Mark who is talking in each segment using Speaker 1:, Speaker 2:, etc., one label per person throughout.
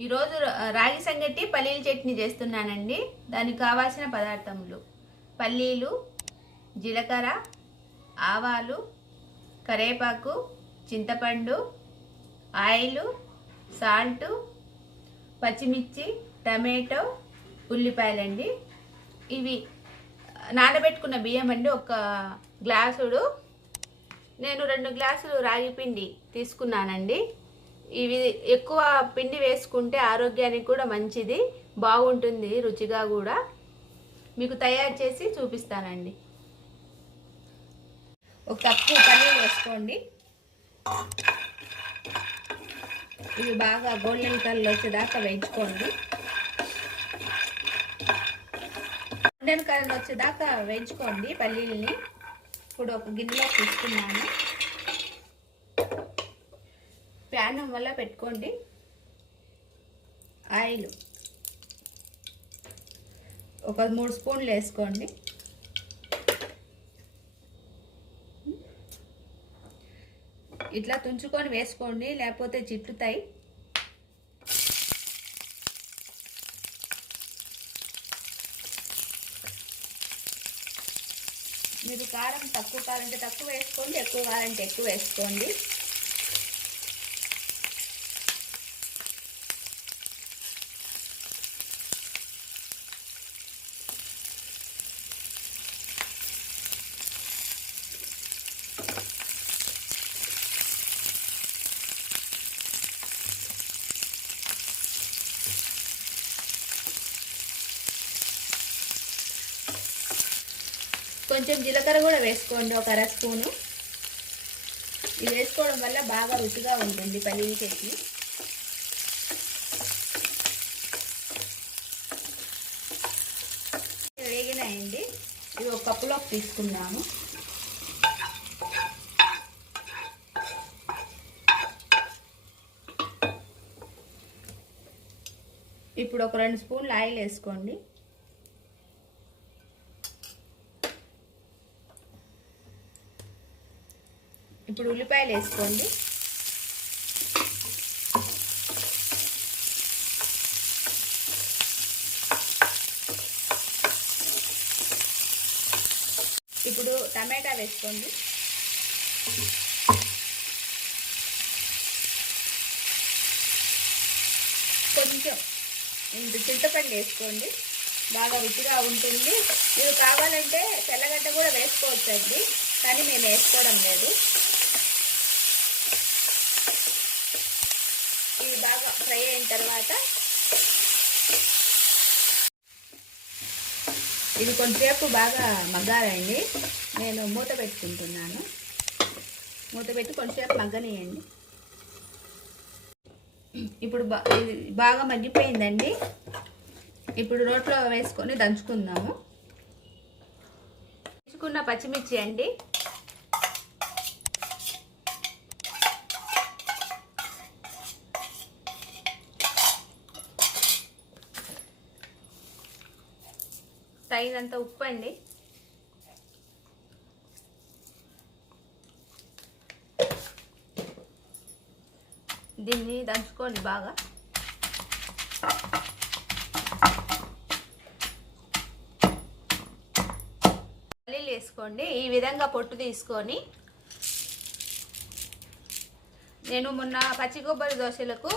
Speaker 1: ఈరోజు రాగి సంగటి పల్లీల చట్నీ చేస్తున్నానండి. దానికి కావాల్సిన పదార్థములు పల్లీలు జీలకర్ర ఆవాలు కరేపాకు చింతపండు ఆయిల్ సాల్ట్ పచ్చిమిర్చి టమాటో ఉల్లిపాయలండి. ఇవి నానబెట్టుకున్న బియ్యం అండి ఒక గ్లాసుడు నేను రెండు గ్లాసులు రాగి పిండి తీసుకున్నానండి. ఇవి ఎక్కువ పిండి వేసుకుంటే ఆరోగ్యానికి కూడా మంచిది బాగుంటుంది రుచిగా కూడా. మీకు తయారు చేసి చూపిస్తానండి. ఒక కప్పు పన్నీర్ వేసుకోండి. ఇవి బాగా గోల్డెన్ కలర్ వచ్చేదాకా వేయించుకోండి. గోల్డెన్ కలర్ వచ్చేదాకా వేయించుకోండి పల్లీలని. ఇప్పుడు ఒక గిన్నెలో తీసుకున్నాను. ప్యాన్ వల్ల పెట్టుకోండి. ఆయిల్ ఒక మూడు స్పూన్లు వేసుకోండి. ఇట్లా తుంచుకొని వేసుకోండి లేకపోతే చిట్టుతాయి. మీరు కారం తక్కువ కారంటే తక్కువ వేసుకోండి ఎక్కువ కారంటే ఎక్కువ వేసుకోండి. కొంచెం జీలకర్ర కూడా వేసుకోండి ఒక అర స్పూను. ఇది వేసుకోవడం వల్ల బాగా రుచిగా ఉంటుంది పల్లీల చట్నీ వేగినాయండి. ఇది ఒక కప్పులోకి తీసుకున్నాము ఇప్పుడు ఒక రెండు స్పూన్లు ఆయిల్ వేసుకోండి. ఇప్పుడు ఉల్లిపాయలు వేసుకోండి. ఇప్పుడు టమాటా వేసుకోండి. కొంచెం చింతపండు వేసుకోండి. బాగా రుచిగా ఉంటుంది. ఇది కావాలంటే తెల్లగడ్డ కూడా వేసుకోవచ్చండి. కానీ మేము వేసుకోవడం లేదు ఇవి బాగా అయిన తర్వాత ఇది కొంతసేపు బాగా మగ్గాలండి. నేను మూత పెట్టుకుంటున్నాను. మూత పెట్టి కొంతసేపు మగ్గనియండి. ఇప్పుడు బా బాగా మగ్గిపోయిందండి. ఇప్పుడు రోట్లో వేసుకొని దంచుకుందాము. తీసుకున్న పచ్చిమిర్చి అండి. తగినంత ఉప్పు అండి దీన్ని దంచుకోండి బాగా. పల్లీలు వేసుకోండి. ఈ విధంగా పొట్టు తీసుకొని నేను మొన్న పచ్చి కొబ్బరి దోశలకు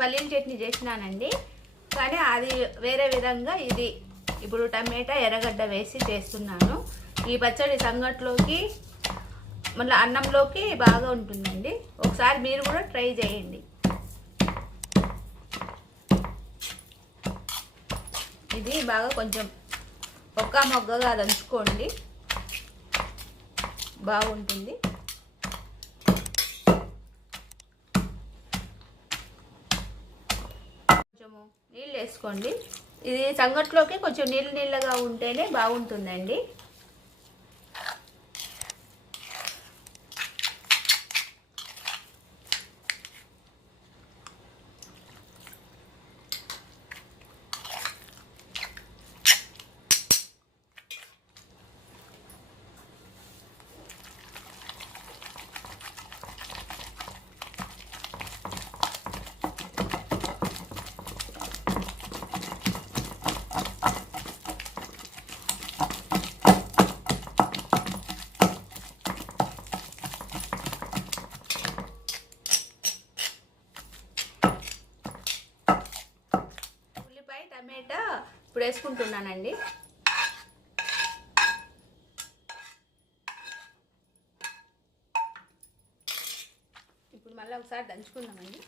Speaker 1: పల్లీల చట్నీ చేసినానండి. కానీ అది వేరే విధంగా ఇది ఇప్పుడు టమాటా ఎర్రగడ్డ వేసి చేస్తున్నాను. ఈ పచ్చడి సంగట్లోకి మళ్ళీ అన్నంలోకి బాగా ఉంటుందండి. ఒకసారి మీరు కూడా ట్రై చేయండి. ఇది బాగా కొంచెం ఒక్క మొగ్గగా దంచుకోండి. బాగుంటుంది. కొంచెము నీళ్ళు వేసుకోండి. ఇది సంగట్లోకి కొంచెం నీళ్ళు నీళ్ళగా ఉంటేనే బాగుంటుందండి టమాటా ఇప్పుడు వేసుకుంటున్నానండి. ఇప్పుడు మళ్ళీ ఒకసారి దంచుకుందామండి.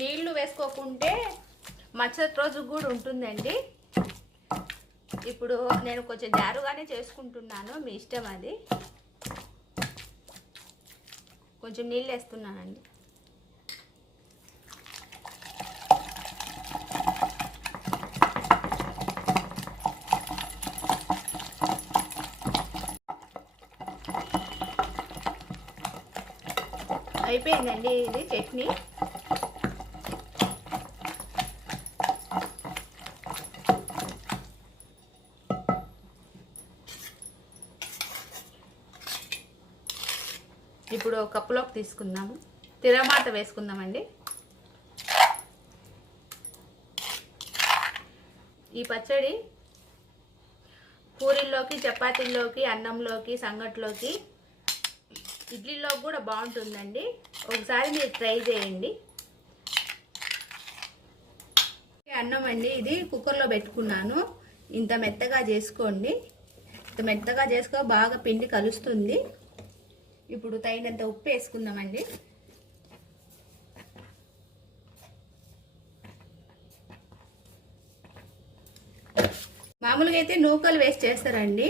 Speaker 1: నీళ్ళు వేసుకోకుంటే మరుసటి రోజు కూడా ఉంటుందండి. ఇప్పుడు నేను కొంచెం జారుగానే చేసుకుంటున్నాను మీ ఇష్టం అది. కొంచెం నీళ్ళు వేస్తున్నానండి. అయిపోయిందండి ఇది చట్నీ. ఇప్పుడు ఒక కప్పులోకి తీసుకుందాము. తిరమాత వేసుకుందామండి. ఈ పచ్చడి పూరీల్లోకి చపాతీల్లోకి అన్నంలోకి సంగట్లోకి ఇడ్లీలోకి కూడా బాగుంటుందండి. ఒకసారి మీరు ట్రై చేయండి. అన్నం అండి ఇది కుక్కర్లో పెట్టుకున్నాను. ఇంత మెత్తగా చేసుకోండి. ఇంత మెత్తగా చేసుకో బాగా పిండి కలుస్తుంది. ఇప్పుడు తగినంత ఉప్పు వేసుకుందామండి. మామూలుగా అయితే నూకలు వేస్ట్ చేస్తారండి.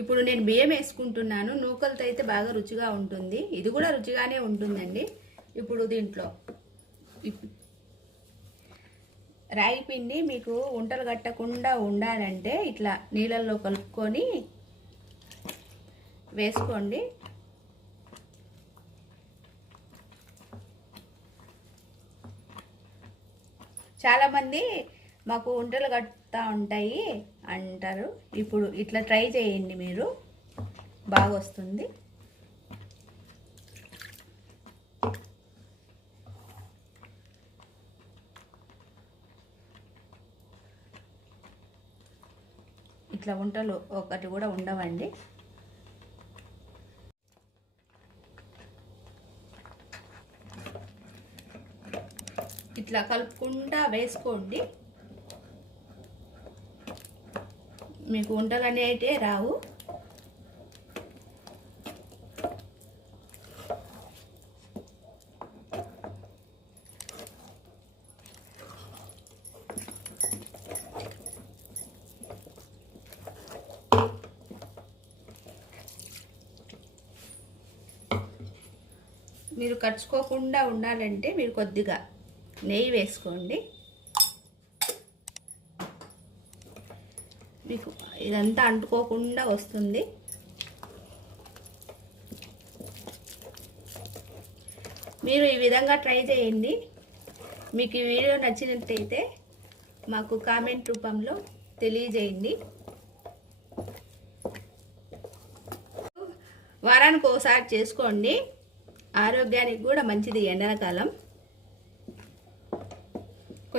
Speaker 1: ఇప్పుడు నేను బియ్యం వేసుకుంటున్నాను. నూకలతో అయితే బాగా రుచిగా ఉంటుంది. ఇది కూడా రుచిగానే ఉంటుందండి. ఇప్పుడు దీంట్లో రాగి పిండి మీకు ఉంటలు కట్టకుండా ఉండాలంటే ఇట్లా నీళ్ళల్లో కలుపుకొని వేసుకోండి. చాలామంది మాకు వంటలు కట్టుతూ ఉంటాయి అంటారు. ఇప్పుడు ఇట్లా ట్రై చేయండి మీరు. బాగా వస్తుంది ఇట్లా వంటలు ఒకటి కూడా ఉండవండి. ఇట్లా కలుపుకుంటా వేసుకోండి. మీకు వంటలు అనేవి రావు. మీరు ఖర్చుకోకుండా ఉండాలంటే మీరు కొద్దిగా నెయ్యి వేసుకోండి. మీకు ఇదంతా అంటుకోకుండా వస్తుంది. మీరు ఈ విధంగా ట్రై చేయండి. మీకు ఈ వీడియో నచ్చినట్టయితే మాకు కామెంట్ రూపంలో తెలియజేయండి. వారానికి ఒకసారి చేసుకోండి. ఆరోగ్యానికి కూడా మంచిది ఎండాకాలం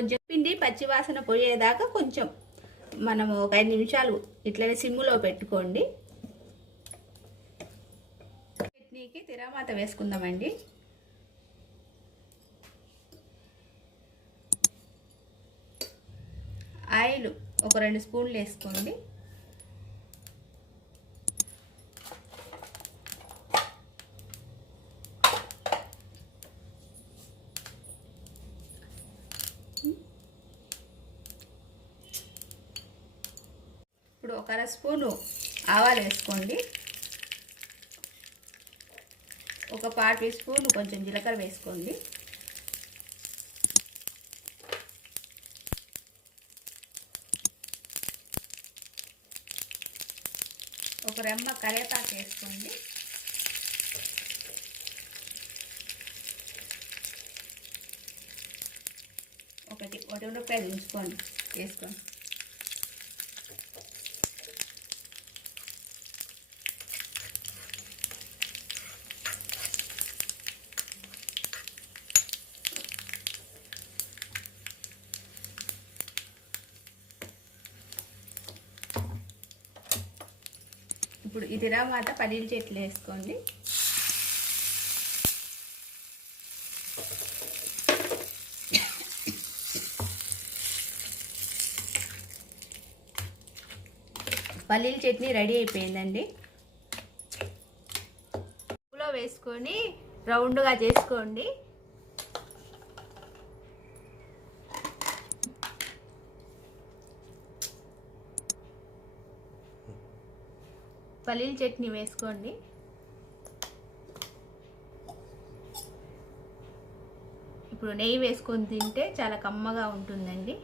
Speaker 1: కొంచెం పిండి పచ్చివాసన పోయేదాకా కొంచెం మనము ఒక ఐదు నిమిషాలు ఇట్లనే సిమ్ములో పెట్టుకోండి. చట్నీకి తిరామాత వేసుకుందామండి. ఆయిల్ ఒక రెండు స్పూన్లు వేసుకోండి ఇప్పుడు ఒక అర స్పూను ఆవాలు వేసుకోండి ఒక పాటి స్పూన్ కొంచెం జీలకర్ర వేసుకోండి. ఒక రెమ్మ కరివేపాకు వేసుకోండి. ఒకటి ఒకటి ఉల్లిపాయలు ఉంచుకోండి. వేసుకోండి. ఇప్పుడు ఇది తర్వాత పల్లీల చెట్లు వేసుకోండి. పల్లీల చట్నీ రెడీ అయిపోయిందండి. ఉప్పులో వేసుకొని రౌండ్గా చేసుకోండి. పల్లీల చట్నీ వేసుకోండి. ఇప్పుడు నెయ్యి వేసుకొని తింటే చాలా కమ్మగా ఉంటుందండి.